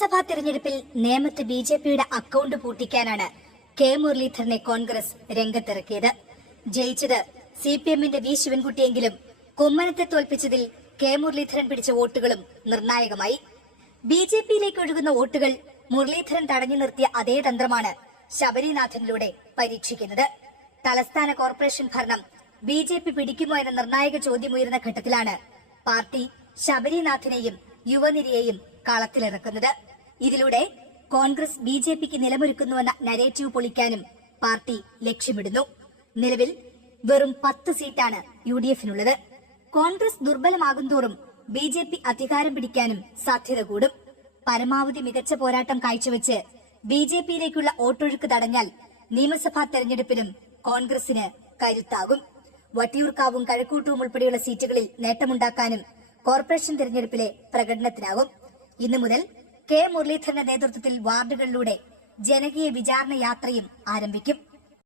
നിയമസഭാ തെരഞ്ഞെടുപ്പിൽ നേമത്ത് ബിജെപിയുടെ അക്കൌണ്ട് പൂട്ടിക്കാനാണ് കെ മുരളീധരനെ കോൺഗ്രസ് രംഗത്തിറക്കിയത്. ജയിച്ചത് സിപിഎമ്മിന്റെ വി ശിവൻകുട്ടിയെങ്കിലും കുമ്മനത്തെ തോൽപ്പിച്ചതിൽ കെ മുരളീധരൻ പിടിച്ച വോട്ടുകളും നിർണായകമായി. ബിജെപിയിലേക്ക് ഒഴുകുന്ന വോട്ടുകൾ മുരളീധരൻ തടഞ്ഞു നിർത്തിയ അതേ തന്ത്രമാണ് ശബരിനാഥനിലൂടെ പരീക്ഷിക്കുന്നത്. തലസ്ഥാന കോർപ്പറേഷൻ ഭരണം ബിജെപി പിടിക്കുമോ എന്ന നിർണായക ചോദ്യമുയരുന്ന ഘട്ടത്തിലാണ് പാർട്ടി ശബരിനാഥനെയും യുവനിരയെയും കളത്തിലിറക്കുന്നത്. ഇതിലൂടെ കോൺഗ്രസ് ബിജെപിക്ക് നിലമൊരുക്കുന്നുവെന്ന നരേറ്റീവ് പൊളിക്കാനും പാർട്ടി ലക്ഷ്യമിടുന്നു. നിലവിൽ വെറും 10 സീറ്റാണ് യുഡിഎഫിനുള്ളത്. കോൺഗ്രസ് ദുർബലമാകുന്തോറും ബിജെപി അധികാരം പിടിക്കാനും സാധ്യത കൂടും. പരമാവധി മികച്ച പോരാട്ടം കാഴ്ചവെച്ച് ബിജെപിയിലേക്കുള്ള വോട്ടൊഴുക്ക് തടഞ്ഞാൽ നിയമസഭാ തെരഞ്ഞെടുപ്പിലും കോൺഗ്രസിന് കരുത്താകും. വട്ടിയൂർക്കാവും കഴക്കൂട്ടവും ഉൾപ്പെടെയുള്ള സീറ്റുകളിൽ നേട്ടമുണ്ടാക്കാനും കോർപ്പറേഷൻ തെരഞ്ഞെടുപ്പിലെ പ്രകടനത്തിനാകും. ഇന്നു മുതൽ കെ മുരളീധരന്റെ നേതൃത്വത്തിൽ വാർഡുകളിലൂടെ ജനകീയ വിചാരണ യാത്രയും ആരംഭിക്കും.